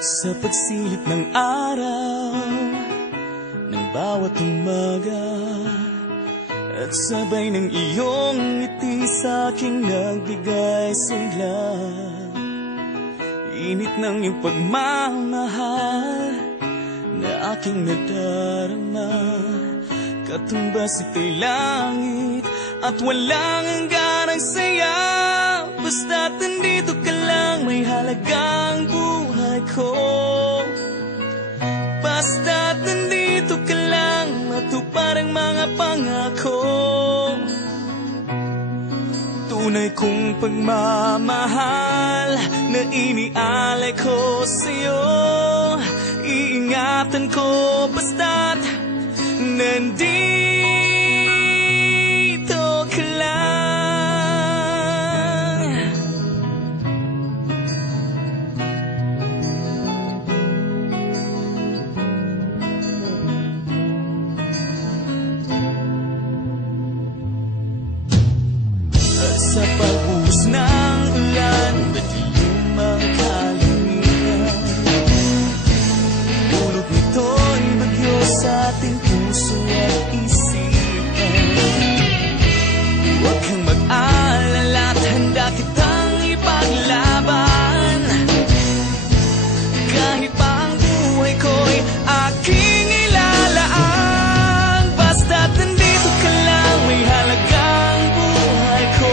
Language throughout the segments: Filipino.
Sa pagsilip ng araw, ng bawat umaga, at sabay ng iyong ngiti sa'king nagbigay sigla. Init ng iyong pagmamahal na aking nadarama, katumbas ika'y langit at walang hangganang saya. Basta't nandito ka lang, may halagang buhay ko. Basta't nandito ka lang, matupad ang mga pangako. Tunay kong pagmamahal na inialay ko sa'yo. Iingatan ko basta't nandito ka lang. Sa pagbuhos ng ulan, madilim ang kalangitan. Dulot nito'y bagyo sa ating puso at isipan. Huwag kang mag-alala at handa kitang ipaglaban. Kahit pa ang buhay ko'y aking ilalaan. Basta't nandito ka lang, may halagang buhay ko.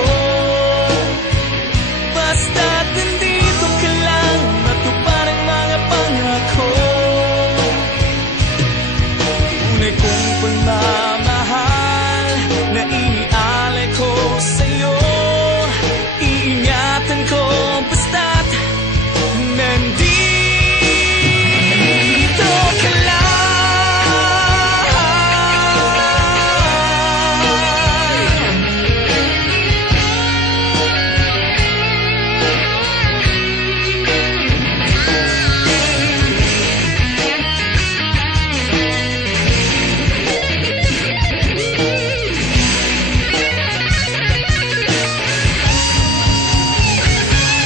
Basta't nandito ka lang, matupad ang mga pangako. Tunay kong pagmamahal na inialay ko sa'yo. Iingatan ko basta't nandito ka lang.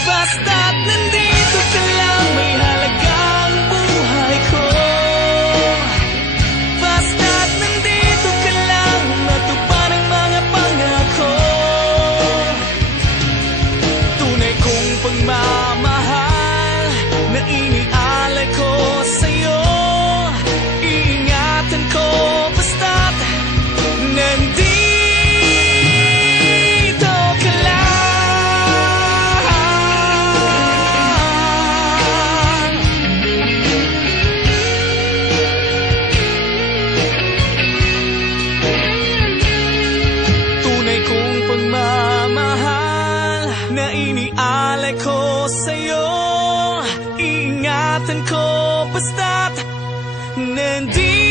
Basta't nandito ka lang, may halagang buhay ko. Basta't nandito ka lang, matupad ang mga pangako. Tunay kong pagmamahal na inialay ko sa'yo. Iingatan ko basta't nandito ka lang. Tunay kong pagmamahal na inialay ko sa'yo. Iingatan ko basta't nandito